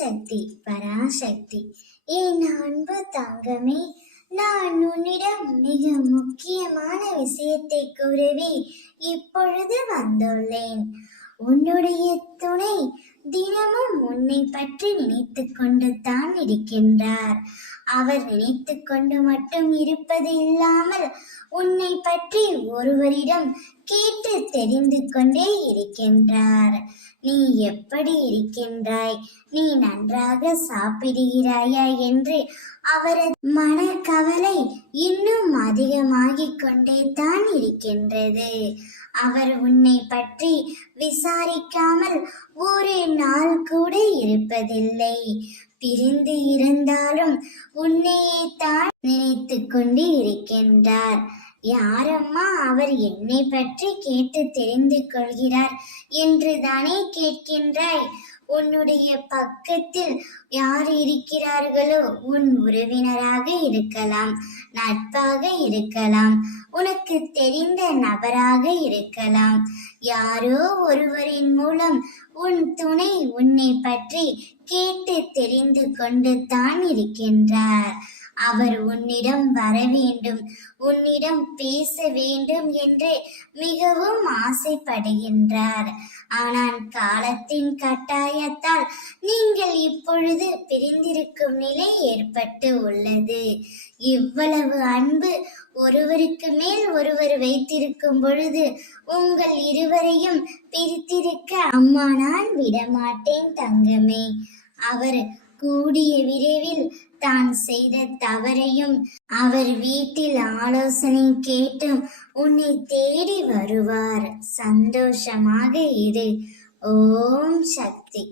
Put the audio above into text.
சக்தி பராசக்தி. என் அன்பு தங்கமே, நான் உன்னிடம் மிக முக்கியமான விஷயத்தை கூறவே இப்பொழுது வந்துள்ளேன். உன்னுடைய துணை தினமும் உன்னை பற்றி நினைத்து கொண்டு தான் இருக்கின்றார். அவர் நினைத்து கொண்டு மட்டும் இருப்பது இல்லாமல் உன்னை பற்றி ஒருவரிடம் கேட்டு தெரிந்து கொண்டே இருக்கின்றார். நீ எப்படி இருக்கின்றாய், நீ நன்றாக சாப்பிடுகிறாயா என்று அவரது மனக்கவலை இன்னும் அதிகமாகிக் கொண்டே தான் இருக்கின்றது. அவர் உன்னை பற்றி விசாரிக்காமல் ஒரு நாள் கூட இருப்பதில்லை. பிரிந்து இருந்தாலும் உன்னையே தான் நினைத்து கொண்டு இருக்கின்றார். யாரம்மா அவர் என்னை பற்றி கேட்டு தெரிந்து கொள்கிறார் என்று தானே கேட்கின்றாய்? உன்னுடைய பக்கத்தில் யார் இருக்கிறார்களோ, உன் உறவினராக இருக்கலாம், நட்பாக இருக்கலாம், உனக்கு தெரிந்த நபராக இருக்கலாம், யாரோ ஒருவரின் மூலம் உன் துணை உன்னை பற்றி கேட்டு தெரிந்து கொண்டு தான் இருக்கின்றார். அவர் உன்னிடம் வர வேண்டும், உன்னிடம் பேச வேண்டும் என்று மிகவும் ஆசைப்படுகின்றார். ஆனால் காலத்தின் கட்டாயத்தால் நீங்கள் இப்பொழுது பிரிந்திருக்கும் நிலை ஏற்பட்டு உள்ளது. இவ்வளவு அன்பு ஒருவருக்கு மேல் ஒருவர் வைத்திருக்கும் பொழுது உங்கள் இருவரையும் பிரித்திருக்க அம்மா நான் விடமாட்டேன் தங்கமே. அவர் கூடிய விரைவில் தான் செய்த தவறையும் அவர் வீட்டில் ஆலோசனை கேட்டும் உன்னை தேடி வருவார். சந்தோஷமாக இரு. ஓம் சக்தி.